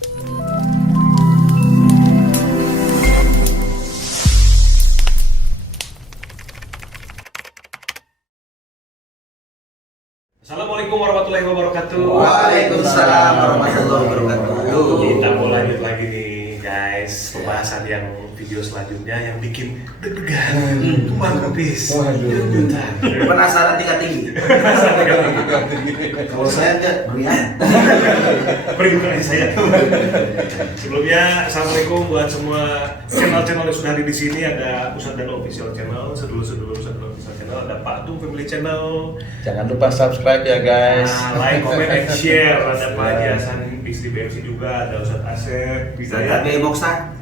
Assalamualaikum warahmatullahi wabarakatuh. Waalaikumsalam warahmatullahi wabarakatuh. Kita mau lanjut lagi nih guys, pembahasan yang video selanjutnya yang bikin deg-degan, tumbang kepis, deg-degan. Penasaran tingkat tinggi. Kalau saya enggak berian. Berikan aja saya. Sebelumnya, assalamualaikum buat semua channel-channel yang sudah ada di sini. Ada Ustadz Dano Official Channel, sedulur-sedulur Ustadz Dano Official Channel, ada Pak Tung Family Channel. Jangan lupa subscribe ya guys. Like, comment, and share. Ada Pak Haji Hasan di BMC juga, ada Ustadz Asep, bisa ya. Saya Boksa.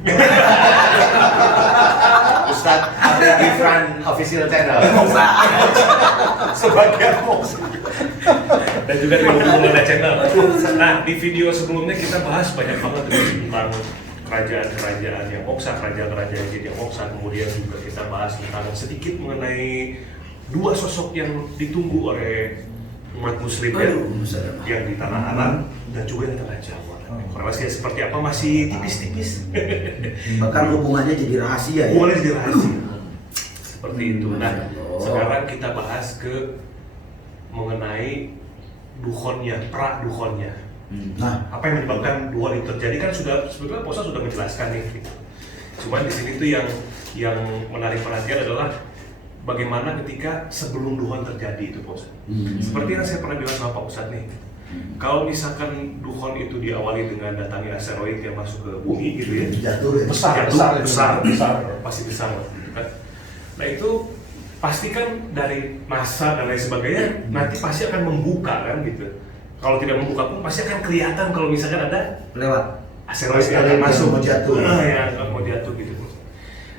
Ustadz Abdul Gifran Official Channel. Boksa. Sebagai host dan juga di Bunda Channel. Nah, di video sebelumnya kita bahas banyak banget tentang kerajaan-kerajaan yang moksa, kerajaan-kerajaan jin yang moksa. Kemudian juga kita bahas tentang sedikit mengenai dua sosok yang ditunggu oleh umat muslim yang di tanah Arab dan juga yang di tanah Jawa. Korelasinya seperti apa masih tipis-tipis. Bahkan hubungannya jadi rahasia ya. Boleh jadi rahasia. Seperti itu. Nah, sekarang kita bahas ke mengenai dukhonnya, pra-dukhonnya. Nah, Apa yang menyebabkan dukhon itu terjadi kan sebetulnya Posa sudah menjelaskan nih. Gitu. Cuman di sini tuh yang menarik perhatian adalah bagaimana ketika sebelum dukhon terjadi itu Posa. Seperti yang saya pernah bilang sama Pak Ustadz nih. Kalau misalkan dukhon itu diawali dengan datangnya asteroid yang masuk ke bumi gitu ya. jatuh ya. Besar, pasti besar gitu kan. Nah itu pasti kan dari massa dan lain sebagainya nanti pasti akan membuka kan gitu. Kalau tidak membuka pun pasti akan kelihatan kalau misalkan ada Lewat. asteroid yang akan masuk mau jatuh. yang mau jatuh gitu.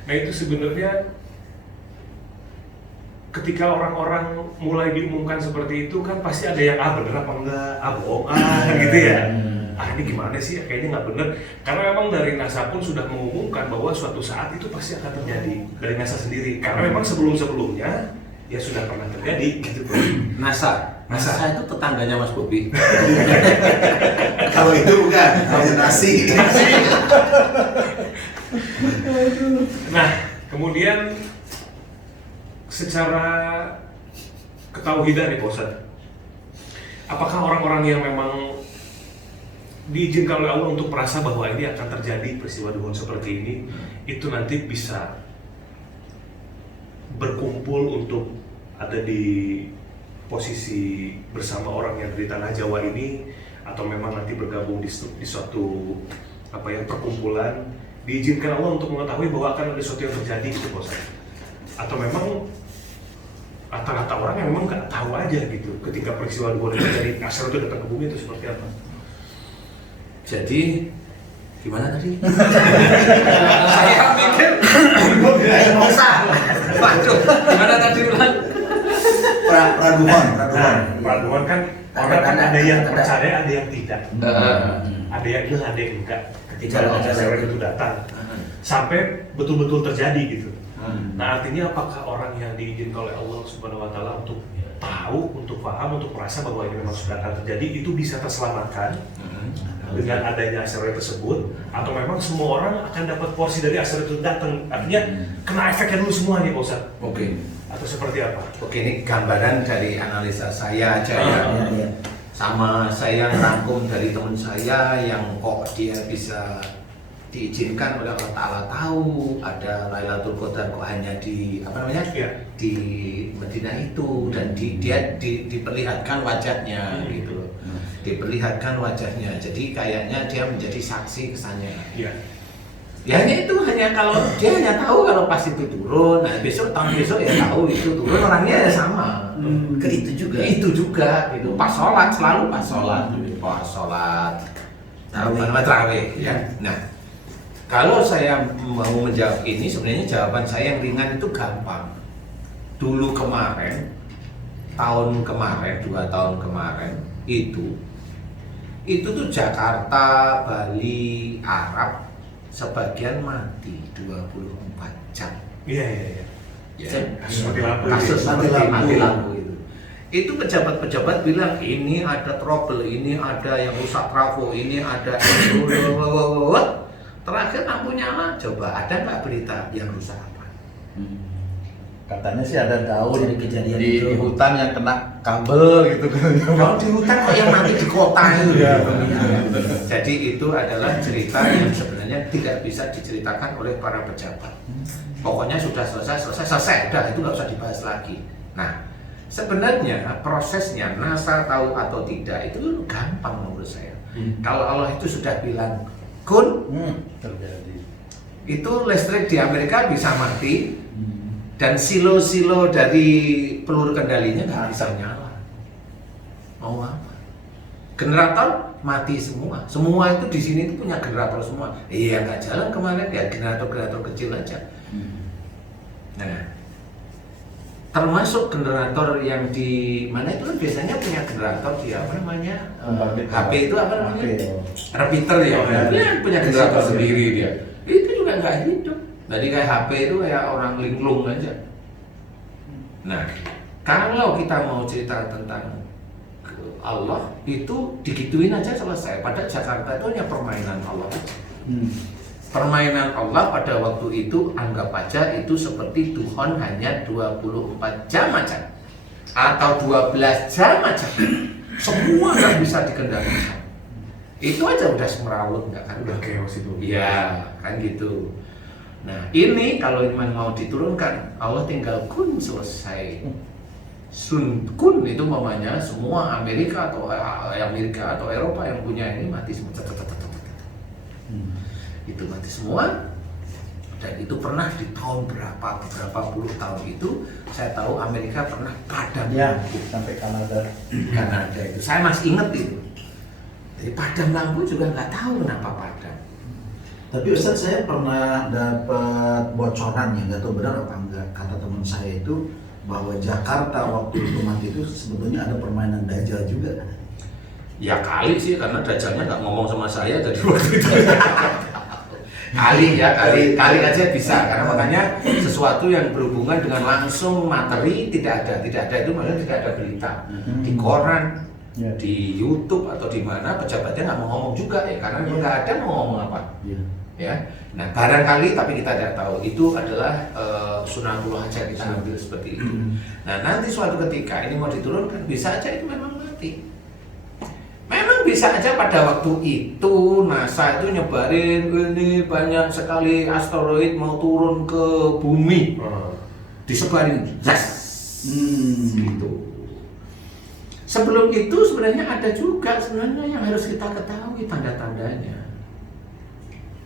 Nah itu sebenarnya ketika orang-orang mulai diumumkan seperti itu kan pasti ada yang bener apa enggak, bohong gitu ya. Ini gimana sih, kayaknya nggak bener. Karena memang dari NASA pun sudah mengumumkan bahwa suatu saat itu pasti akan terjadi dari NASA sendiri. Karena memang sebelum-sebelumnya ya sudah pernah terjadi gitu. NASA itu tetangganya Mas Bobi. Kalau itu bukan, kalau nasi. Nah, kemudian secara ketauhidan nih Pak Ustadz, apakah orang-orang yang memang diizinkan oleh Allah untuk merasa bahwa ini akan terjadi peristiwa dukhon seperti ini, itu nanti bisa berkumpul untuk ada di posisi bersama orang yang di tanah Jawa ini, atau memang nanti bergabung di suatu perkumpulan, diizinkan Allah untuk mengetahui bahwa akan ada sesuatu yang terjadi gitu Pak Ustadz? Atau memang rata-rata orang yang memang nggak tahu aja gitu ketika peristiwa dukhon terjadi, asteroid itu datang ke bumi itu seperti apa? Jadi gimana tadi? Saya pikir Boksa. Waduh, gimana tadi ulang? Pradukhon. kan orang kan ada yang percaya, ada yang tidak. Ada yang bilang, ada yang enggak. Ketika asteroid itu datang sampai betul-betul terjadi gitu. Nah artinya apakah orang yang diizinkan oleh Allah Subhanahu Wa Taala untuk tahu, untuk paham, untuk merasa bahwa ini memang sudah akan terjadi, itu bisa terselamatkan dengan adanya asteroid tersebut, atau memang semua orang akan dapat porsi dari asteroid itu datang, artinya kena efeknya dulu semua nih Pak Ustadz? Oke, Atau seperti apa? ini gambaran dari analisa saya aja ya. Ya. Sama saya rangkum dari teman saya yang kok dia bisa diizinkan oleh Allah Ta'ala tahu ada Lailatul Qadar kok hanya di di Madinah itu, dan dia diperlihatkan wajahnya gitu loh. Diperlihatkan wajahnya, jadi kayaknya dia menjadi saksi kesannya. Ya hanya itu, hanya kalau dia hanya tahu kalau pas itu turun, nah tahun besok ya tahu itu turun, orangnya ya sama. Itu juga. Itu juga gitu. Pas sholat selalu pas sholat tarawih ya. Nah, kalau saya mau menjawab ini, sebenarnya jawaban saya yang ringan itu gampang. Dulu kemarin, 2 tahun kemarin itu tuh Jakarta, Bali, Arab sebagian mati 24 jam. Iya. Ya. Seperti lampu. Kasus mati lampu itu. Itu pejabat-pejabat bilang ini ada trouble, ini ada yang rusak trafo, ini ada terakhir lampu nyala. Coba ada nggak berita yang rusak apa? Katanya sih ada daun Jadi kejadian di itu. hutan yang kena kabel gitu kan. Kalau di hutan kok yang mati di kota itu. Iya. Jadi itu adalah cerita yang sebenarnya tidak bisa diceritakan oleh para pejabat. Pokoknya sudah selesai, udah itu nggak usah dibahas lagi. Nah, sebenarnya prosesnya NASA tahu atau tidak itu gampang menurut saya. Kalau Allah itu sudah bilang kun, Terjadi. itu listrik di Amerika bisa mati dan silo-silo dari peluru kendalinya nggak bisa nyala. Mau apa? Generator mati semua. Semua itu di sini itu punya generator semua. Iya nggak jalan kemarin ya generator kecil aja. Nah, termasuk generator yang di mana itu kan biasanya punya generator di apa namanya HP itu apa namanya repeater ya, dia punya generator sendiri dia. Itu juga nggak hidup. Jadi kayak HP itu kayak orang linglung aja. Nah, kalau kita mau cerita tentang Allah itu digituin aja selesai. Pada Jakarta itu hanya permainan Allah aja. Permainan Allah pada waktu itu anggap aja itu seperti Tuhan hanya 24 jam aja atau 12 jam aja. Semua nggak bisa dikendalikan. Itu aja udah semerawut nggak kan? Udah chaos itu. Iya kan gitu. Nah ini kalau memang mau diturunkan Allah tinggal kun selesai. Sun kun itu mamanya semua Amerika atau Eropa yang punya ini mati semua. Itu mati semua. Dan itu pernah di tahun beberapa puluh tahun itu saya tahu Amerika pernah padam lampu sampai Kanada itu. Saya masih ingat itu. Jadi padam lampu juga nggak tahu kenapa padam. Tapi Ustaz, saya pernah dapat bocoran yang nggak tahu benar apa enggak, kata teman saya itu bahwa Jakarta waktu itu mati itu sebetulnya ada permainan Dajjal juga. Ya kali sih karena Dajjalnya nggak ngomong sama saya jadi waktu itu. kali aja bisa karena makanya sesuatu yang berhubungan dengan langsung materi tidak ada itu maksudnya tidak ada berita di koran, di YouTube atau di mana pejabatnya nggak mau ngomong juga ya karena nggak ada mau ngomong apa. Ya, nah barangkali tapi kita tidak tahu itu adalah sunatullah aja kita ambil seperti itu. Nah nanti suatu ketika ini mau diturunkan bisa aja itu memang mati. Memang bisa aja pada waktu itu NASA itu nyebarin ini banyak sekali asteroid mau turun ke bumi, disebarin, gitu. Sebelum itu sebenarnya ada juga sebenarnya yang harus kita ketahui tanda-tandanya.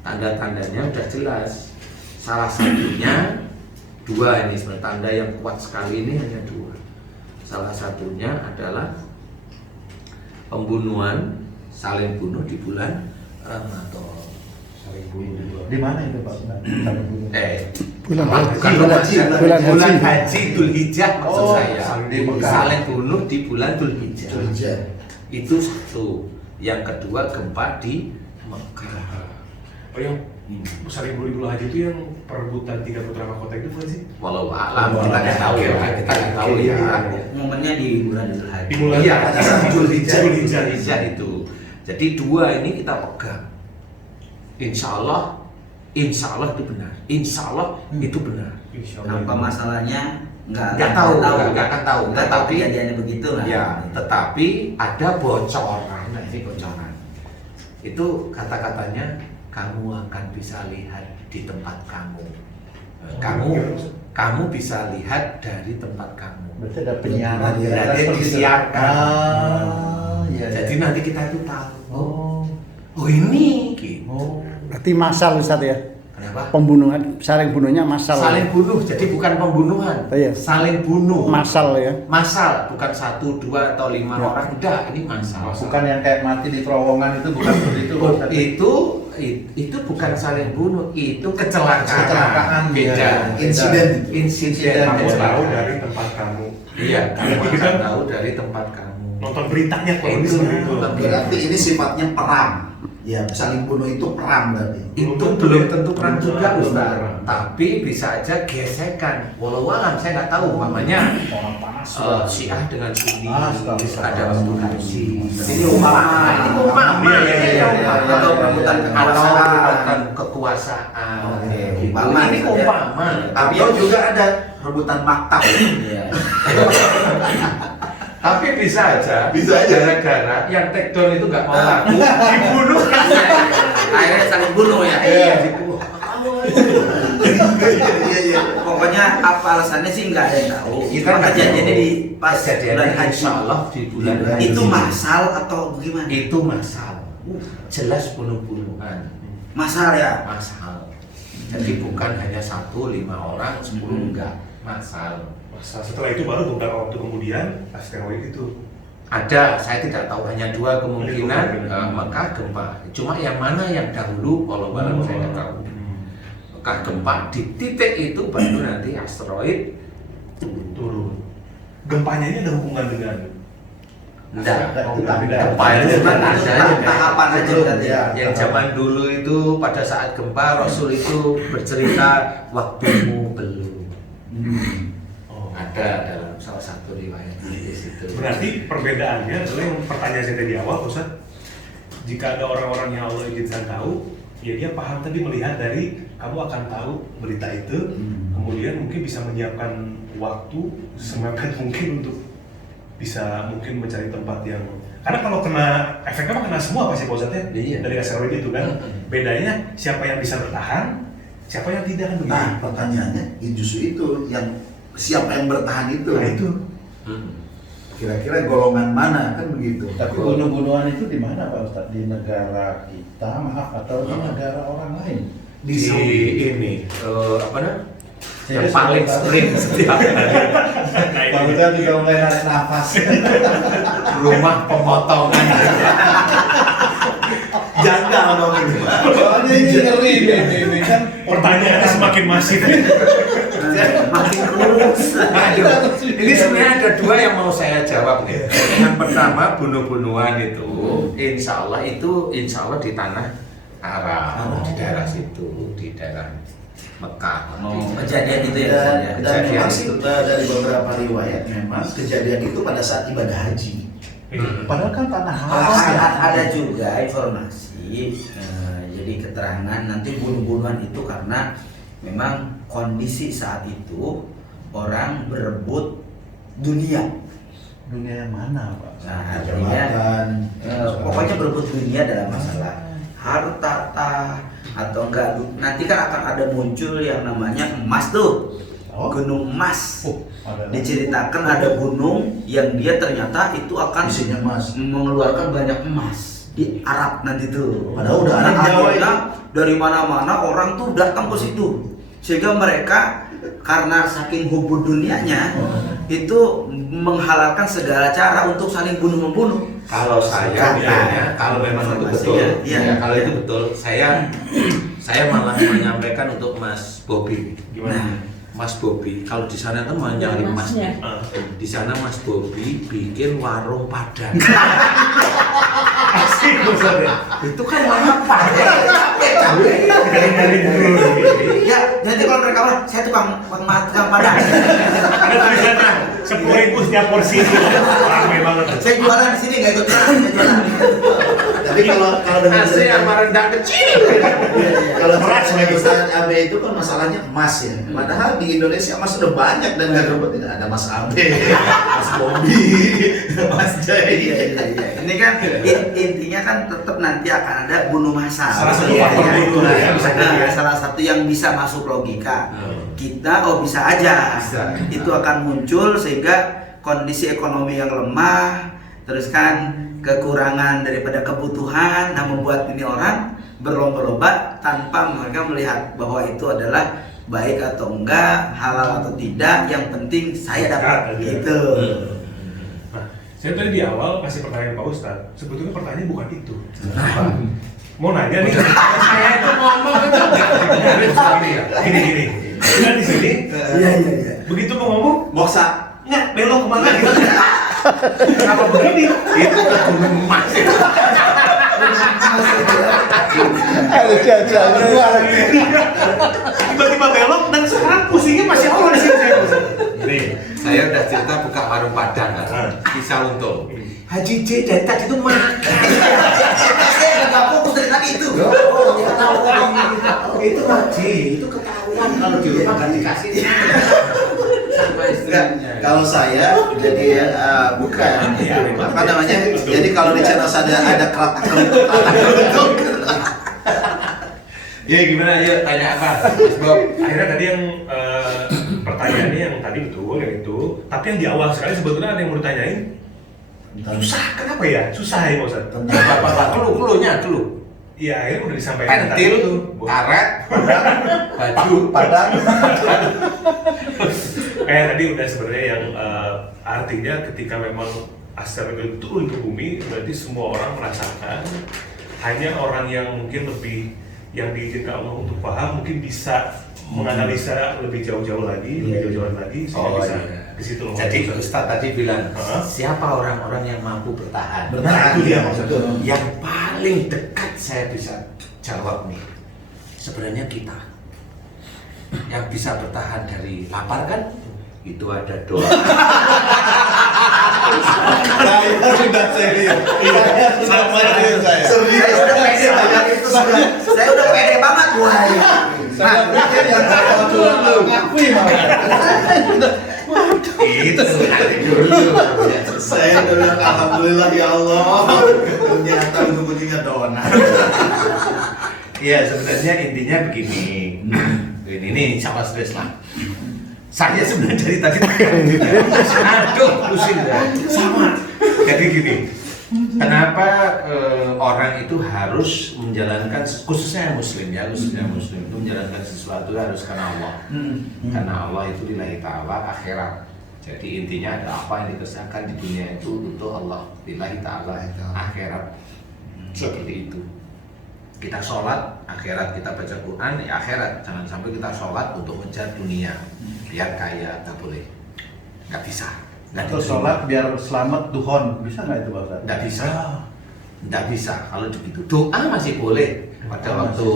Tanda-tandanya udah jelas. Salah satunya dua ini sebenarnya tanda yang kuat sekali ini hanya dua. Salah satunya adalah pembunuhan, saling bunuh di bulan Ramadan. Saling bunuh. di mana itu Pak? Bulan bulan haji Dzulhijjah maksud Oh, saya. di Mekah. Saling bunuh di bulan Dzulhijjah. Kerja. Itu satu. Yang kedua gempa di Mekah. Oh yang saling bunuh Idul Haji itu yang perebutan 3 putra mahkota itu bukan sih? Walau alam kita nggak tahu ya, kita nggak tahu ya. Momennya di bulan Idul Haji. Di bulan Iya, pada saat Dzulhijjah. Dzulhijjah itu. Jadi dua ini kita pegang. Insya Allah itu benar. Insya Allah itu benar. Apa masalahnya? Nggak tahu. Tetapi kejadiannya begitu lah. Ya, tetapi ada bocoran. Nah, ini bocoran. Itu kata-katanya kamu akan bisa lihat di tempat kamu. Kamu bisa lihat dari tempat kamu. Berarti ada penyiaran Berarti disiarkan. Iya. Jadi nanti kita itu tahu. Oh, Ini gitu. Berarti massal Ustaz ya. Kenapa? Pembunuhan, saling bunuhnya massal. Saling bunuh, jadi bukan pembunuhan. Iya. Saling bunuh. Massal ya. Massal, bukan 1, 2 atau 5 Ya. orang. Enggak, ini massal. bukan yang kayak mati di terowongan itu, bukan seperti itu. Oh, Pak. itu bukan saling bunuh, itu kecelakaan. Kecelakaan, beda. ya. Insiden. Insiden. Kamu tahu kecelakaan. dari tempat kamu. Iya, kamu Berarti akan kita tahu dari tempat kamu. nonton beritanya kalau ini Itu seperti itu. nonton Berarti ini sifatnya perang. Ya, saling bunuh itu perang berarti. Itu belum tentu perang juga Belum Ustaz, perang. tapi bisa aja gesekan. Walau alam saya nggak tahu, umpamanya Orang panas. Syiah dengan Sunni Astaga. ada waktu haji. Ini umpama. Ini umpama. Iya. Atau perebutan kekuasaan. Atau kekuasaan. Oke, Gitu. umpama Ini saja. umpama. Atau juga ada rebutan maktab. Iya. Tapi bisa aja, Bisa aja. gara-gara yang take down itu nggak mau laku, dibunuh. Akhirnya saling bunuh ya. Iya, dibunuh. Iya. Pokoknya apa alasannya sih nggak ada yang tahu. Kita Cuma nggak kejadiannya tahu. di pas Kejadiannya bulan haji. insya Allah di bulan Itu haji. Itu masal atau bagaimana? Itu masal. Jelas bunuh-bunuhan. Masal ya. Masal. Jadi bukan hanya 1, 5 orang, 10 enggak. Masal. Masa setelah itu baru beberapa waktu kemudian asteroid itu. Ada, saya tidak tahu, hanya 2 kemungkinan, Kemungkinan. Mekah gempa. Cuma yang mana yang dahulu, kalau baru saya nggak tahu. Mekah gempa di titik itu baru nanti asteroid Turun. Gempanya ini ada hubungan dengan enggak. Itu tanda. Gempa itu kan ada aja. Tahapan aja berarti ya. Yang zaman dulu itu pada saat gempa Rasul itu bercerita waktumu belum. Oh. Ada dalam salah satu riwayat di situ. Berarti perbedaannya adalah yang pertanyaan saya tadi awal, Ustaz. Jika ada orang-orang yang Allah izinkan tahu, ya dia paham tadi melihat dari kamu akan tahu berita itu, kemudian mungkin bisa menyiapkan waktu semepet mungkin untuk bisa mungkin mencari tempat yang, karena kalau kena efeknya mah kena semua pasti Pak Ustaz ya, Iya. dari asteroid itu kan. Bedanya siapa yang bisa bertahan, siapa yang tidak kan begitu. Nah, pertanyaannya justru itu yang siapa yang bertahan itu. Nah, itu. Kira-kira golongan mana kan begitu. Tapi bunuh-bunuhan itu di mana Pak Ustadz? Di negara kita, maaf, atau di negara orang lain? Di ini apa namanya? Yang Serius, paling Pak? sering setiap hari Nah, Pak ini. Ustadz juga mulai narik nafas. rumah pemotongan. Janggal dong ini. Soalnya ini ngeri ini kan. Pertanyaannya semakin masif. Makin kurus. Aduh, ini sebenarnya ada 2 yang mau saya jawab nih. Yang pertama bunuh-bunuhan itu, insya Allah di tanah Arab, di daerah situ, di daerah Mekah. Kejadian itu ya. Ustaz, ya. Dan memang Kejadian sih itu. dari beberapa riwayat memang kejadian itu pada saat ibadah haji. Padahal kan tanah Kalau haram ya. ada juga informasi, jadi keterangan nanti bunuh-bunuhan itu karena memang kondisi saat itu orang berebut dunia. Dunia yang mana Pak? Nah, artinya pokoknya berebut dunia dalam masalah harta atau enggak. Nanti kan akan ada muncul yang namanya emas tuh. Oh. Gunung emas. Ada. Diceritakan ada gunung yang dia ternyata itu akan Isinya emas. mengeluarkan banyak emas di Arab nanti tuh. Padahal udah ada Nah, di Jawa akhirnya dari mana-mana orang tuh datang ke situ, sehingga mereka karena saking hubud dunianya itu menghalalkan segala cara untuk saling bunuh membunuh. Kalau saya bilangnya, kalau memang itu betul, Iya. ya, kalau itu betul, saya malah menyampaikan untuk Mas Bobi. Gimana? Mas Bobi, kalau di sana kan mau nyari emas, Emasnya. di sana Mas Bobi bikin warung Padang. Asik Ustaz ya. Itu kan warung Padang. Ya, nanti kalau mereka bilang, saya tukang padang. Ada tulisannya 10.000 setiap porsi. Rame banget. Saya jualan di sini nggak ikut jualan, saya jualan. Tapi kalau dengan Nasi sama rendang kecil. kalau Beras cerita lagi. Ustaz Abe itu kan masalahnya emas ya. Padahal di Indonesia emas sudah banyak dan nggak rebut. Ada Mas Abe, Mas Bobi, Mas Jai. Ini kan intinya kan tetap nanti akan ada bunuh massal. Salah satu Iya, faktor iya. bunuh ya, bisa jadi ya. Salah satu yang bisa masuk logika. Kita bisa aja. Bisa. Itu akan muncul sehingga kondisi ekonomi yang lemah, terus kan kekurangan daripada kebutuhan, nah membuat ini orang berlomba-lomba tanpa mereka melihat bahwa itu adalah baik atau enggak, halal atau tidak, yang penting saya dapat Aja. gitu. Nah, saya tadi di awal kasih pertanyaan Pak Ustadz. Sebetulnya pertanyaan bukan itu. Mau nanya nih. Saya itu ngomong itu enggak Gini. Kita di sini. Iya. Begitu mau ngomong, Moksa. nggak belok kemana gitu. Kenapa begini? Itu ke Gunung Emas. Ada jajannya. Tiba-tiba belok dan sekarang pusingnya masih Allah di sini saya. Nih, saya udah cerita buka warung Padang kan, bisa untung. Haji J dari tadi tuh makan. Saya nggak fokus dari tadi itu. Itu Haji, itu ketahuan kalau di rumah nggak dikasih sama istrinya. Kalau saya jadi bukan apa namanya? Jadi kalau di channel saya ada kerak Ya gimana, ayo tanya apa, Mas Bob? Akhirnya tadi yang pertanyaannya yang tadi betul yang itu, tapi yang di awal sekali sebetulnya ada yang mau ditanyain. Susah, kenapa ya? Susah ya Pak Ustadz? Apa clue-nya dulu. Iya, akhirnya udah disampaikan tadi Pentil, itu. karet, baju, Padang. Tadi udah sebenarnya yang artinya ketika memang asteroid turun ke bumi, berarti semua orang merasakan. Hanya orang yang mungkin lebih yang diizinkan Allah untuk paham mungkin bisa menganalisa lebih jauh-jauh lagi, lebih jauh-jauh lagi sehingga bisa ke situ. Jadi Ustadz tadi bilang, siapa orang-orang yang mampu bertahan? Bertahan, itu dia ya, maksudnya. Yang paling dekat saya bisa jawab nih, sebenarnya kita yang bisa bertahan dari lapar kan? Itu ada doa. Saya sudah serius. Sama serius saya. Saya udah pede banget itu sudah. Saya udah pede banget, wah. Saya pikir yang saya dulu ngakui malah. Itu sekali dulu. Saya udah bilang alhamdulillah ya Allah. Ternyata ujung-ujungnya donat. Iya, sebenarnya intinya begini. Ini nih sama serius lah. Saya sebenarnya dari tadi aduh pusing ya. Sama. Jadi gini, kenapa orang itu harus menjalankan, khususnya muslim itu menjalankan sesuatu harus karena Allah. Karena Allah itu lillahi ta'ala akhirat. Jadi intinya ada apa yang dikerjakan di dunia itu untuk Allah, lillahi ta'ala akhirat. Seperti itu. Kita sholat akhirat, kita baca Quran ya akhirat. Jangan sampai kita sholat untuk mengejar dunia, biar kaya, nggak boleh, nggak bisa. Atau sholat biar selamat duhon, bisa nggak itu Pak Ustadz? Nggak bisa, nggak bisa. Kalau begitu doa masih boleh. Pada waktu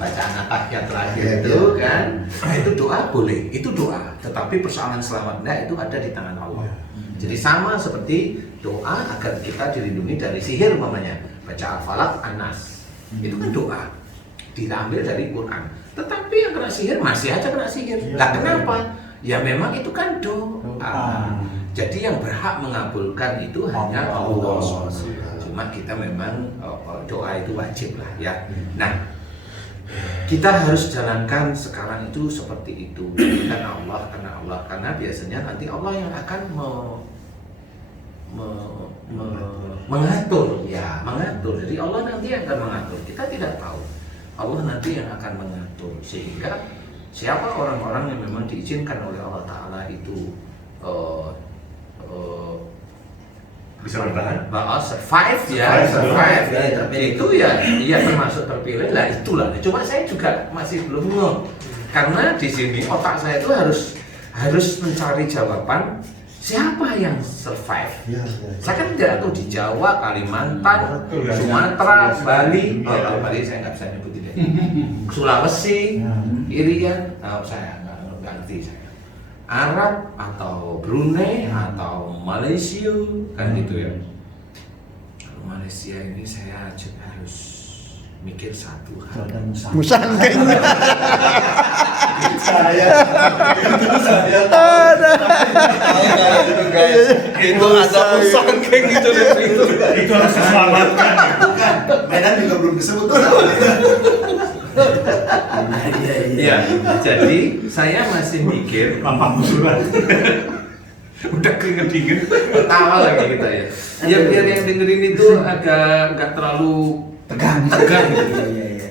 bacaan at-tahiyat terakhir itu kan, itu doa boleh, itu doa. Tetapi persoalan selamatnya itu ada di tangan Allah. Jadi sama seperti doa agar kita dilindungi dari sihir umpamanya, baca Al-Falaq, An-Nas. Itu kan doa, diambil dari Quran. Tetapi yang kena sihir masih aja kena sihir. Lah kenapa? Ya memang itu kan doa. Jadi yang berhak mengabulkan itu hanya Allah. Cuma kita memang doa itu wajib lah ya. Nah, kita harus jalankan sekarang itu seperti itu karena Allah, karena biasanya nanti Allah yang akan mengatur. Jadi Allah nanti yang akan mengatur. Kita tidak tahu. Allah nanti yang akan mengatur sehingga siapa orang-orang yang memang diizinkan oleh Allah Ta'ala itu Bisa bertahan. survive itu ya termasuk terpilih lah, itulah. Cuma saya juga masih belum ngeh karena di sini otak saya itu harus mencari jawaban siapa yang survive. Saya kan tidak tahu di Jawa, Kalimantan, Sumatera, Bali. Kalau Bali saya nggak bisa nyebutin deh. Sulawesi, Irian, saya nggak ngerti saya. Arab atau Brunei atau Malaysia kan gitu ya. Kalau Malaysia ini saya juga harus mikir satu hal. Musangking. Itu ada musangking gitu itu. Itu harus diselamatkan. Medan juga belum disebut tuh. Iya, jadi saya masih mikir Lampang musuhan. udah keringet dingin, ketawa lagi kita ya. Ya biar yang dengerin itu agak nggak terlalu tegang gitu.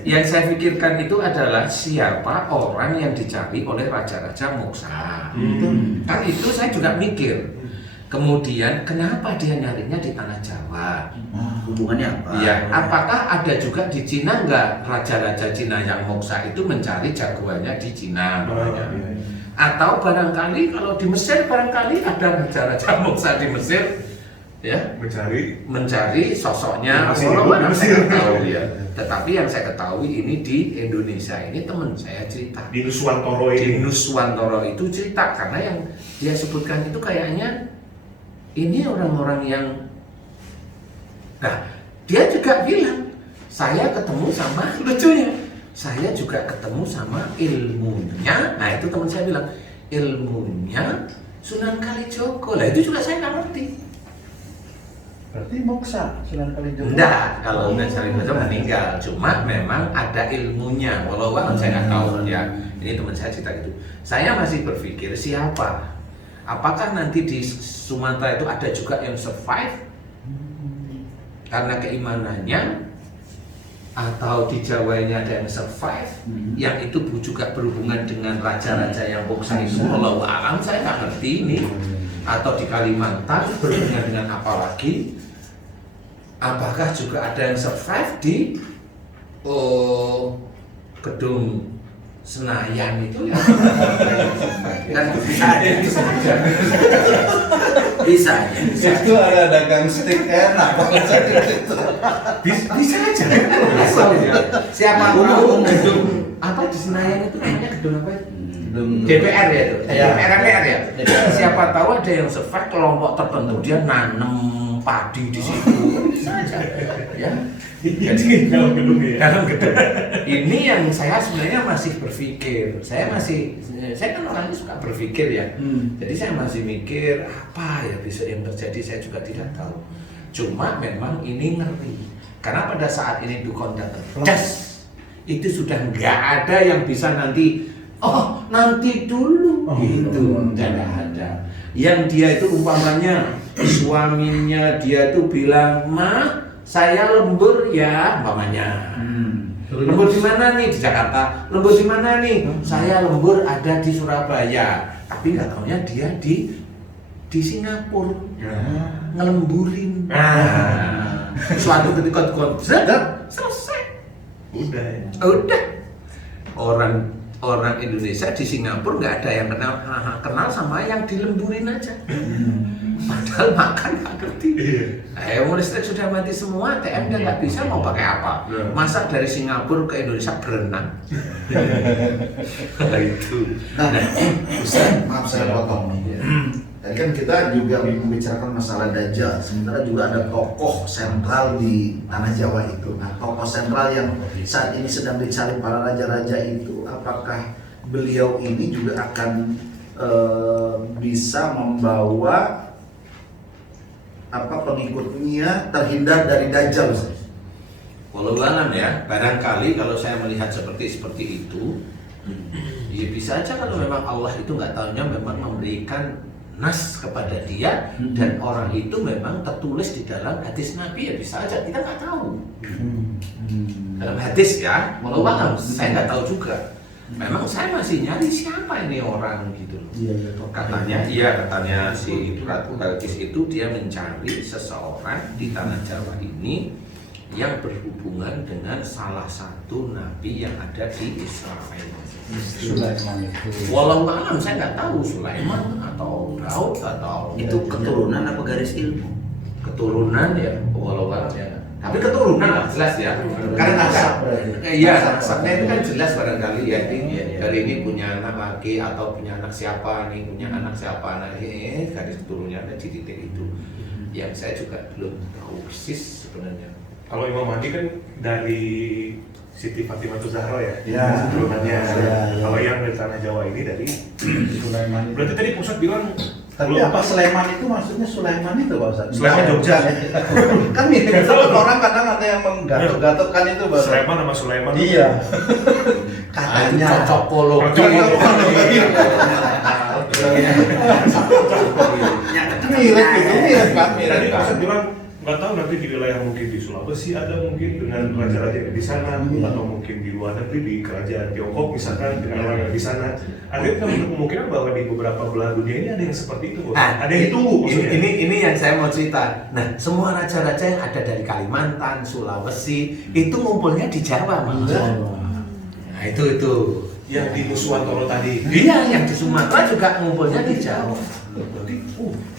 Yang saya pikirkan itu adalah siapa orang yang dicari oleh raja-raja Moksa. Kan itu saya juga mikir. Kemudian kenapa dia nyarinya di tanah Jawa? Hubungannya apa? Ya, apakah ada juga di Cina nggak raja-raja Cina yang Moksa itu mencari jagoannya di Cina? Atau barangkali kalau di Mesir barangkali ada raja-raja Moksa di Mesir ya, mencari sosoknya Masih Wolowo hidup, saya masih nggak tahu hidup. ya. Tetapi yang saya ketahui ini di Indonesia ini teman saya cerita. Di Nuswantoro Di ini. Nuswantoro itu cerita karena yang dia sebutkan itu kayaknya ini orang-orang yang, nah dia juga bilang saya ketemu sama, lucunya saya juga ketemu sama ilmunya. Nah itu teman saya bilang ilmunya Sunan Kalijogo. Lah itu juga saya nggak ngerti. Berarti moksa Sunan Kalijogo. Enggak, kalau Sunan Kalijogo meninggal, cuma memang ada ilmunya. Walau saya nggak tahu ya. Ini teman saya cerita gitu. Saya masih berpikir siapa? Apakah nanti di Sumatera itu ada juga yang survive karena keimanannya, atau di Jawa ini ada yang survive, yang itu juga berhubungan dengan raja-raja yang bangsa itu. Walau alam saya nggak ngerti ini. Atau di Kalimantan berhubungan dengan apa lagi? Apakah juga ada yang survive di gedung Senayan itu ya? Kan bisa aja. Bisa aja. Itu ada dagang steak enak banget itu. Bisa aja. Bisa aja. Siapa tahu gedung apa di Senayan itu namanya gedung apa? DPR ya itu. DPR ya. Siapa tahu ada yang survive kelompok tertentu dia nanam padi di situ. Bisa aja. Ya. Jadi dalam gedung ya. Dalam gedung. Ini yang saya sebenarnya masih berpikir. Saya kan orangnya suka berpikir ya. Jadi saya masih mikir apa ya besok yang terjadi, saya juga tidak tahu. Cuma memang ini ngeri. Karena pada saat ini dukun datang, itu sudah nggak ada yang bisa nanti. Oh nanti dulu gitu, nggak ada. Yang dia itu umpamanya suaminya dia itu bilang, "Ma, saya lembur ya," umpamanya. Lembur di mana nih? Di Jakarta. Lembur di mana nih? Saya lembur ada di Surabaya. Tapi nggak taunya dia di Singapura ngelemburin. Suatu ketika selesai. Udah. Orang Indonesia di Singapura nggak ada yang kenal sama yang dilemburin aja. Padahal makan nggak ngerti. Listrik sudah mati semua, ATM dia nggak bisa, mau pakai apa? Masa dari Singapura ke Indonesia berenang? Itu. Nah, Ustaz, maaf saya potong nih. Tadi kan kita juga membicarakan masalah Dajjal, sementara juga ada tokoh sentral di tanah Jawa itu. Nah, tokoh sentral yang saat ini sedang dicari para raja-raja itu, apakah beliau ini juga akan bisa membawa pengikutnya terhindar dari Dajjal, Ustaz? Walau alam ya, barangkali kalau saya melihat seperti itu, ya bisa aja kalau memang Allah itu nggak tahunya memang memberikan nas kepada dia dan orang itu memang tertulis di dalam hadis Nabi, ya bisa aja, kita nggak tahu. Dalam hadis ya, walau alam, saya nggak tahu juga. Memang saya masih nyari siapa ini orang gitu loh. Katanya si Ratu Balkis itu dia mencari seseorang di tanah Jawa ini yang berhubungan dengan salah satu nabi yang ada di Israel. Sulaiman itu. Walau alam saya nggak tahu Sulaiman atau Daud atau Itu keturunan apa garis ilmu? keturunan ya, walau alam ya. Tapi keturunan lah jelas ya. Karena nasabnya itu kan jelas barangkali ya. Dari ini punya anak laki atau punya anak siapa nih, punya anak siapa, nah ini garis keturunannya di titik itu. Yang saya juga belum tahu persis sebenarnya. Kalau Imam Mahdi kan dari Siti Fatimah Zahra ya, keturunannya. Kalau yang dari tanah Jawa ini dari Sulaiman. Berarti tadi Pusat bilang Tapi apa Sulaiman itu maksudnya Sulaiman itu Pak Ustaz? Sulaiman Jogja. Kan mirip orang kadang ada yang menggatuk-gatukkan itu Pak Ustaz. Sulaiman sama Sulaiman. Iya. Katanya Katanya. cocokologi. Mirip itu, mirip kan, Tadi mirip kan. Pusat bilang nggak tahu nanti di wilayah mungkin di Sulawesi ada mungkin dengan raja-raja yang di sana atau mungkin di luar negeri di kerajaan Tiongkok misalkan dengan orang yang di sana. Ada kemungkinan bahwa di beberapa belahan dunia ini ada yang seperti itu, ada yang ditunggu maksudnya. Ini yang saya mau cerita. Nah, semua raja-raja yang ada dari Kalimantan, Sulawesi itu ngumpulnya di Jawa, Mas. Nah, itu yang di Nuswantoro tadi. Iya, yang di Sumatera juga ngumpulnya di Jawa. Berarti,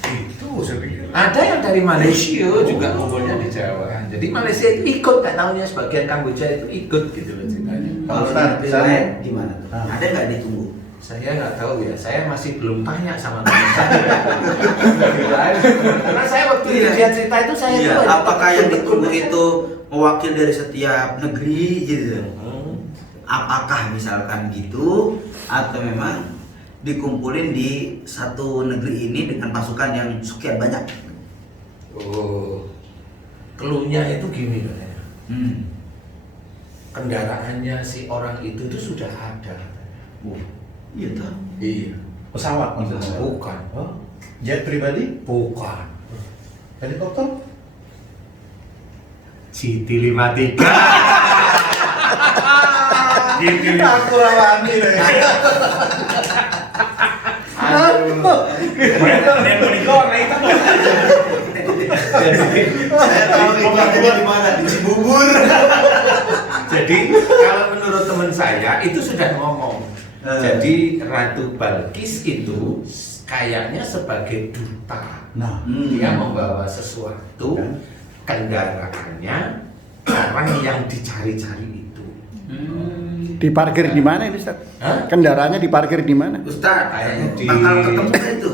itu saya pikir. Ada yang dari Malaysia juga ngumpulnya di Jawa. Jadi Malaysia itu ikut, nggak tahunya sebagian Kamboja itu ikut gitu loh ceritanya. Kalau Ustaz, di saya- lain gimana tuh? Ah. Ada nggak ditunggu? Saya nggak tahu ya, saya masih belum tanya sama teman saya. Karena saya waktu itu dia cerita itu saya Iya, tuh apakah yang ditunggu itu mewakil dari setiap negeri gitu? Apakah misalkan gitu atau memang dikumpulin di satu negeri ini dengan pasukan yang sekian banyak? Oh, keluhnya itu gini katanya. Kendaraannya si orang itu sudah ada. Iya toh. Iya. Pesawat maksudnya? Bukan. Oh, jet pribadi? Bukan. Helikopter? GT53. Aku rawani deh. Ada yang mau digoreng itu. Saya tahu iklannya di mana, di Cibubur. Jadi kalau menurut teman saya itu sudah ngomong. Jadi Ratu Balkis itu kayaknya sebagai duta. Nah, Dia membawa sesuatu, kendaraannya orang yang dicari-cari itu. Diparkir di mana ini, Ustaz? Hah? Kendaraannya diparkir di mana? Ustaz, Kayaknya di- bakal ketemu nggak itu?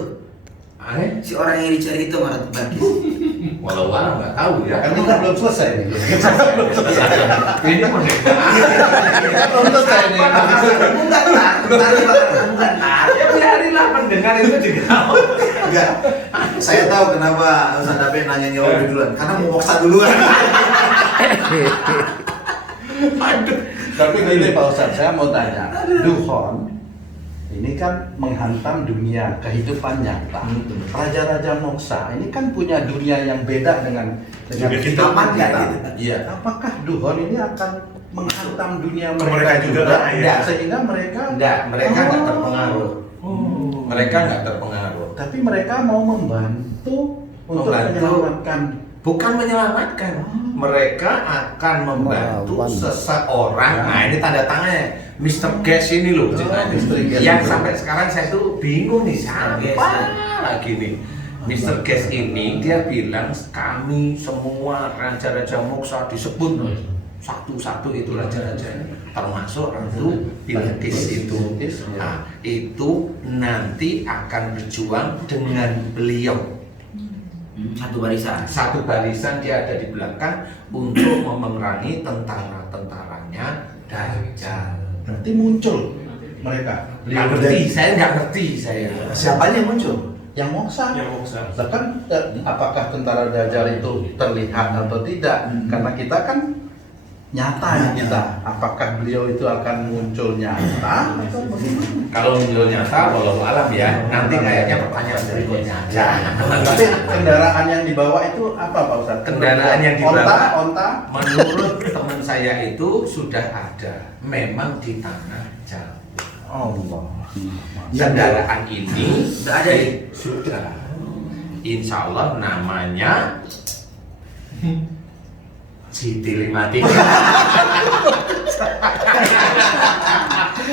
Aneh? Si orang yang dicari itu sama Ratu Balkis. Walau orang nggak tahu ya. kan ini kan belum selesai nih. Ini mau Belum selesai nih. Bukan tar, bukan tar. Ya biarinlah pendengar itu juga tahu. Enggak. Saya tahu kenapa Ustaz Dape nanya nyawa duluan, karena mau moksa duluan. Aduh. Tapi gini Pak Ustadz, saya mau tanya, Duhon ini kan menghantam dunia kehidupan nyata. Raja-raja Moksa ini kan punya dunia yang beda dengan Juga kita. kehidupan Nggak kita. gitu. Iya. Apakah Duhon ini akan menghantam dunia Ke mereka mereka juga, juga? ya. Sehingga mereka Mereka nggak terpengaruh. Oh. Mereka nggak terpengaruh. Tapi mereka mau membantu untuk Membantu. menyelamatkan. Bukan menyelamatkan, mereka akan membantu Melawan. seseorang. Nah ini tanda tangannya, Mr. Guest ini loh, ceritanya. Mr. Guest. Yang sampai sekarang saya tuh bingung nih, siapa Guest. lagi nih. Mr. Guest ini dia bilang kami semua raja-raja Moksa disebut satu-satu itu raja-raja, termasuk Ratu Bilqis itu. Nah, itu nanti akan berjuang dengan beliau. Satu barisan. Satu barisan dia ada di belakang untuk memerangi tentara-tentaranya Dajjal. Berarti muncul mereka. Nggak ngerti, saya nggak ngerti saya. Siapanya yang muncul? Yang Moksa. Yang moksa. Bahkan apakah tentara Dajjal itu terlihat atau tidak? Karena kita kan nyata ya kita. Apakah beliau itu akan muncul nyata? Atau bagaimana? Kalau muncul nyata, walau alam ya, nanti kayaknya pertanyaan berikutnya aja. Tapi kendaraan yang dibawa itu apa Pak Ustadz? Kendaraan yang dibawa- Onta? Menurut teman saya itu sudah ada, memang di tanah Jawa. Allah. Kendaraan ini Sudah ada ya? Sudah. Insya Allah namanya GT53.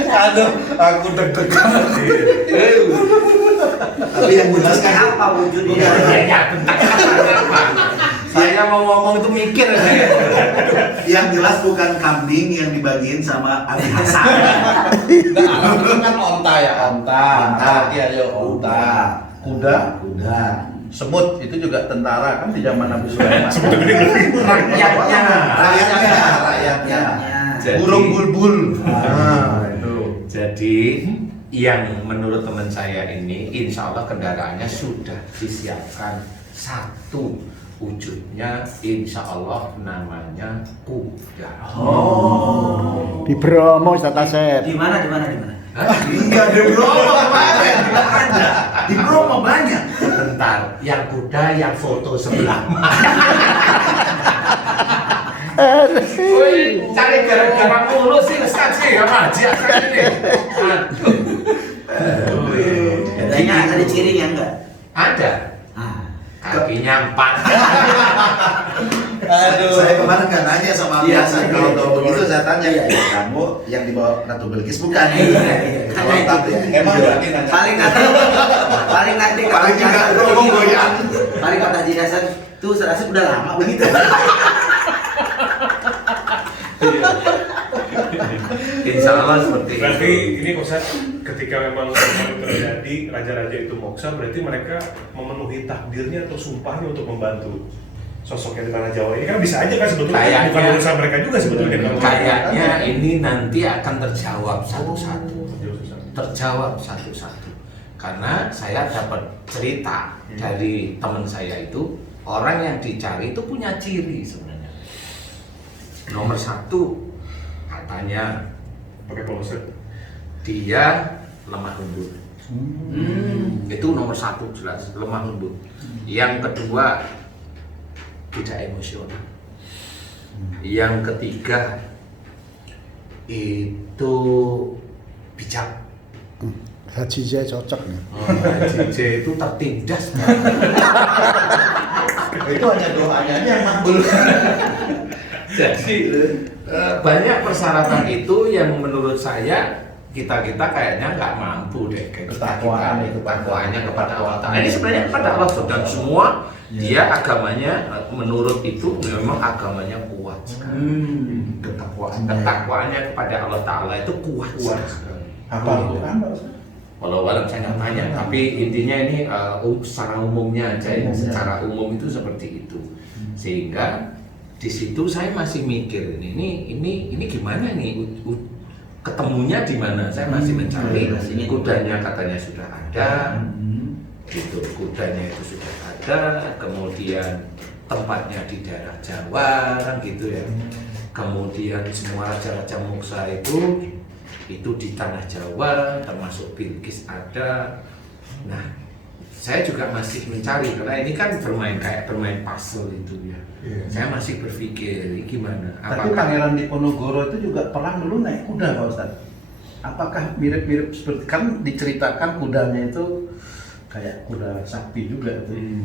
Aduh, aku deg-degan. Tapi yang jelas kan Apa wujudnya? Ya, tentang apa? Saya mau ngomong itu mikir saya. yang jelas bukan kambing yang dibagiin sama Abi Hasan. Nah, itu kan onta ya, onta. Onta. Iya, yo onta. Kuda, Kuda. semut itu juga tentara kan di zaman Nabi Sulaiman. Rakyatnya. Rakyatnya. Jadi- Burung bulbul. Nah, itu. Jadi yang menurut teman saya ini, insya Allah kendaraannya sudah disiapkan satu, wujudnya insya Allah namanya kuda. Di Bromo, Ustaz Asep. Di mana? Iya, di Bromo kemarin. Ada. Di Bromo banyak. Bentar, yang kuda yang foto sebelah mana? Woi, cari gara-gara mulu sih Ustaz sih, apa aja ini. Aduh. Katanya ada cirinya enggak? Ada. Ah. Kakinya 4. Saya kemarin nggak nanya sama Iya, biasa. iya, Kalau iya. tahu begitu saya tanya, Iya, iya. kamu yang dibawa Ratu Bilqis bukan? Kalau Karena tapi itu. Emang berarti nanya. Paling nanti paling juga ngomong goyang. paling kata Haji Hasan tuh serasa udah lama begitu. Insya Allah seperti Berarti itu. ini Ustaz, ketika memang terjadi raja-raja itu moksa, berarti mereka memenuhi takdirnya atau sumpahnya untuk membantu sosok yang di tanah Jawa ini kan bisa aja kan sebetulnya Kayaknya- bukan urusan mereka juga sebetulnya kalau Kayaknya ini nanti akan terjawab satu-satu. Terjawab satu-satu. Karena saya dapat cerita dari teman saya itu, orang yang dicari itu punya ciri sebenarnya. Nomor satu, katanya pakai polosnya. dia lemah lembut. Itu nomor satu jelas, lemah lembut. Yang kedua, tidak emosional. Yang ketiga, itu bijak. Haji J cocok nih. JJ itu tertindas. Itu hanya doanya aja yang mambul. Jadi banyak persyaratan itu yang menurut saya kita kayaknya nggak mampu deh kayak Ketakwaan itu, ketakwaannya kepada Allah Ta'ala. ketakwaan. Ini sebenarnya kepada Allah dan semua dia agamanya menurut itu memang agamanya kuat sekali. Ketakwaannya kepada Allah Ta'ala itu kuat sekali. Apa Al-Quran Pak Ustaz? Walau saya nggak tanya, tapi intinya ini secara umumnya aja ya, secara umum itu seperti itu. Sehingga di situ saya masih mikir ini gimana nih ketemunya di mana? Saya masih mencari. Kudanya katanya sudah ada, gitu. Kudanya itu sudah ada. Kemudian tempatnya di daerah Jawa kan gitu ya. Kemudian semua raja-raja moksa itu di tanah Jawa, termasuk Bilqis ada. Nah, saya juga masih mencari karena ini kan kayak bermain puzzle itu ya. Saya masih berpikir ini gimana. Tapi Pangeran Diponegoro itu juga perang dulu naik kuda Pak Ustaz. Apakah mirip-mirip seperti kan diceritakan kudanya itu kayak kuda sakti juga itu.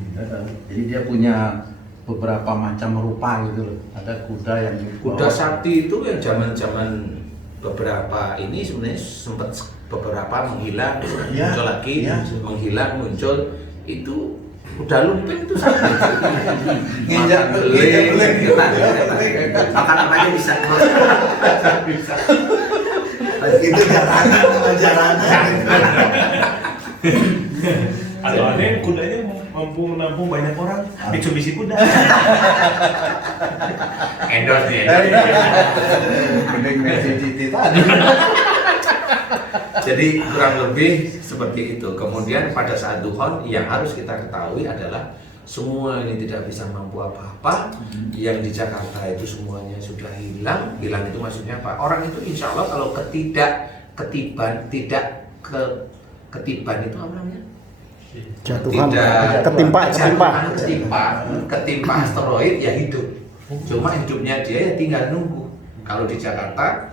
Jadi dia punya beberapa macam rupa gitu loh. Ada kuda yang Kuda sakti itu yang zaman-zaman beberapa ini sebenarnya sempat beberapa menghilang, Ya, muncul lagi, ya. menghilang, muncul itu kuda lumping itu sakti. Nginjak Makan beling. Makan apa aja bisa. Itu jaranan. Atau ada yang kudanya mampu menampung banyak orang, Mitsubishi kuda. Endorse nih. Mending Mercedes tadi. Jadi kurang lebih seperti itu. Kemudian pada saat dukhon yang harus kita ketahui adalah semua ini tidak bisa mampu apa-apa. Yang di Jakarta itu semuanya sudah hilang. Hilang itu maksudnya apa? Orang itu insya Allah kalau ketiban itu apa namanya? Jatuhan, Tidak ketimpa asteroid ya hidup. Cuma hidupnya dia ya tinggal nunggu. Kalau di Jakarta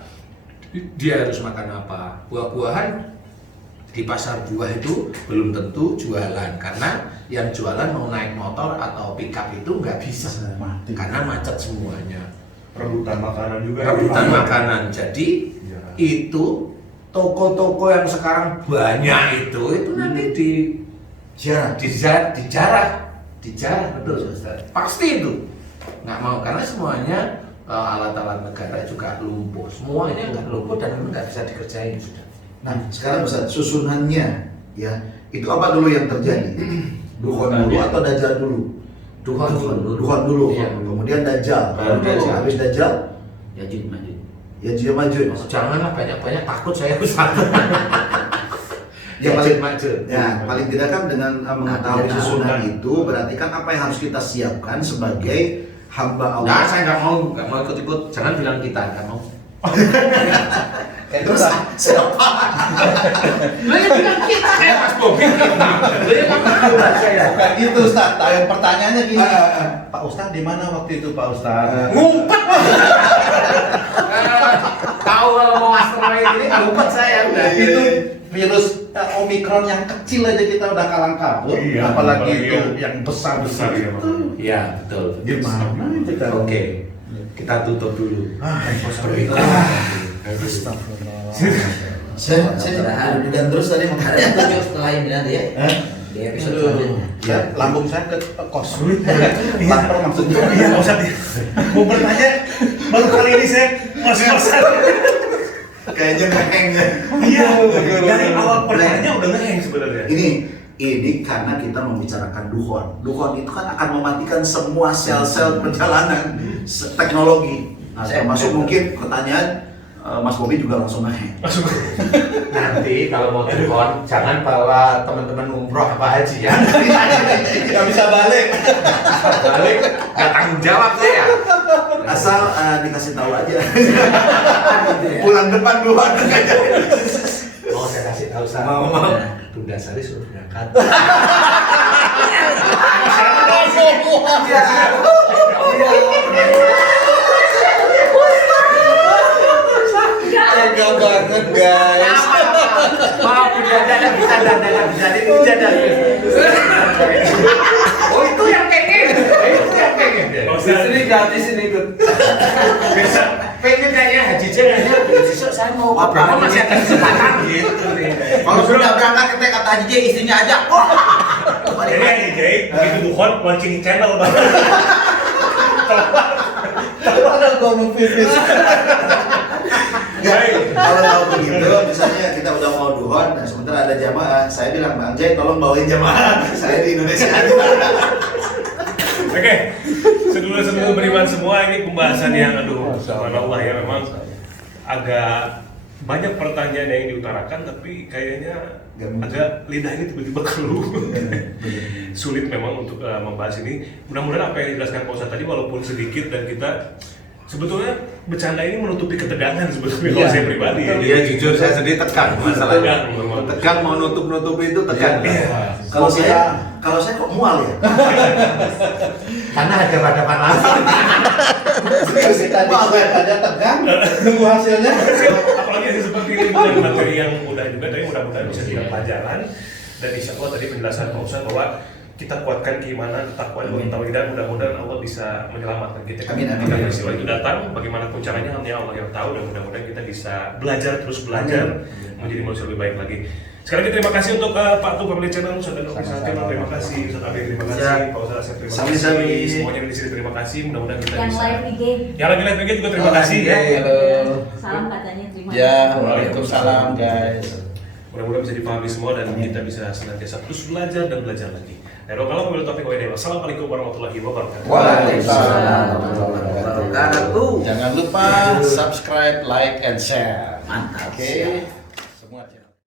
dia harus makan apa? Buah-buahan di pasar buah itu belum tentu jualan karena yang jualan mau naik motor atau pickup itu nggak bisa Mati. karena macet semuanya. Rebutan makanan juga. Rebutan makanan. Jadi Ya. itu toko-toko yang sekarang banyak itu nanti dijarah betul Ustaz. Pasti itu nggak mau karena semuanya alat-alat negara juga lumpuh, semuanya nggak lumpuh dan memang nggak bisa dikerjain sudah. Nah, sekarang Ustaz, susunannya ya, itu apa dulu yang terjadi? Dukhon dulu atau Dajjal dulu? Dukhon Dukhon dulu. Iya. Kemudian Dajjal. Baru Dajjal. Habis Dajjal, Yajud Majud. Ya'juj Ma'juj. Janganlah banyak-banyak takut saya Ustaz. Ya, paling Majud. Ya, paling tidak kan dengan mengetahui Ya, susunan itu berarti kan apa yang harus kita siapkan sebagai hamba Nah, Allah. saya nggak mau ikut-ikut. Jangan bilang kita nggak mau. Terus siapa? Lah yang bilang kita kayak Mas Bobi kita. Lah yang nggak mau saya. Bukan gitu Ustaz. Yang pertanyaannya gini. Pak Ustaz di mana waktu itu Pak Ustaz? Ngumpet. Tahu kalau mau asteroid ini ngumpet saya udah. Itu virus Omikron yang kecil aja kita udah kalang kabut, Iya, apalagi apalagi itu yang yang besar besar, ya, itu. Iya, betul. Gimana itu kan? Oke, kita tutup dulu. Astagfirullah. Saya dan terus tadi mau Ada yang tunjuk setelah ini nanti ya. Di episode selanjutnya. Ya, lambung saya ke kos. Iya. Lapar maksudnya. Iya, Pak Ustadz. Mau bertanya, baru kali ini saya ngos-ngosan. kayaknya ngeheng ya. Iya, dari awal pertanyaannya udah ngeheng sebenarnya. Ini karena kita membicarakan duhon. Duhon itu kan akan mematikan semua sel-sel perjalanan teknologi. Nah, termasuk mungkin pertanyaan Mas Bobi juga langsung ngeheng. Nanti kalau mau turun, jangan bawa teman-teman umroh apa haji ya. Nggak bisa balik. Balik, nggak tanggung jawab saya. Asal dikasih tahu aja. Bulan depan duhon. Mau saya kasih tahu saya. Mau. Bunda Sari suruh berangkat. Tega banget guys. Maaf, Bunda Dada bisa ini bercanda. Oh itu yang pengen. Itu yang pengen. Sini gratis ini ikut. bisa. Pengen kayaknya haji kayaknya besok saya mau berangkat masih ada kesempatan gitu nih. Kalau sudah berangkat kita kata Haji Jay, istrinya ajak. Jadi yang Jay, begitu duhon launching channel banget. Ada ngomong pipis. Kalau tahu begitu, misalnya kita udah mau duhon, nah sementara ada jamaah, saya bilang Bang Jay, tolong bawain jamaah, saya di Indonesia aja. Oke, sedulur-sedulur beriman semua, ini pembahasan yang subhanallah ya, memang agak banyak pertanyaan yang diutarakan, tapi kayaknya agak lidah ini tiba-tiba keluh. Sulit memang untuk membahas ini. Mudah-mudahan apa yang dijelaskan Pak Ustadz tadi walaupun sedikit, dan kita sebetulnya bercanda ini menutupi ketegangan sebetulnya kalau saya pribadi. Iya jujur saya sendiri tegang masalahnya. Tegang, Tegang mau nutup itu tegang. Iya. Kalau saya kok mual ya? Karena ada hadapan langsung. Tadi aja tegang, nunggu hasilnya. Apalagi yang seperti ini bukan materi yang mudah juga, tapi mudah-mudahan bisa jadi pelajaran. Dan insya Allah tadi penjelasan Pak Ustadz bahwa kita kuatkan keimanan, ketakwaan, dan tauhidan, mudah-mudahan Allah bisa menyelamatkan kita. Amin, amin. Ketika peristiwa itu datang, bagaimanapun caranya hanya Allah yang tahu, dan mudah-mudahan kita bisa terus belajar menjadi manusia lebih baik lagi. Sekali lagi terima kasih untuk Pak Tung Family Channel, Ustadz dan Ustadz Channel, terima kasih, Ustadz Abi terima kasih, Pak Ustadz Asep terima kasih, Sami-sami. semuanya di sini terima kasih, mudah-mudahan kita Yang bisa. live IG. Yang lagi live IG juga terima kasih ya. Halo. Salam katanya terima Ya, kasih. waalaikumsalam guys. Mudah-mudahan bisa dipahami semua dan kita bisa senantiasa terus belajar dan belajar lagi. Dan kalau wabillahi taufiq wal hidayah. Assalamualaikum warahmatullahi wabarakatuh. Waalaikumsalam. Wabarakatuh. Jangan lupa subscribe, like, and share. Mantap. Oke.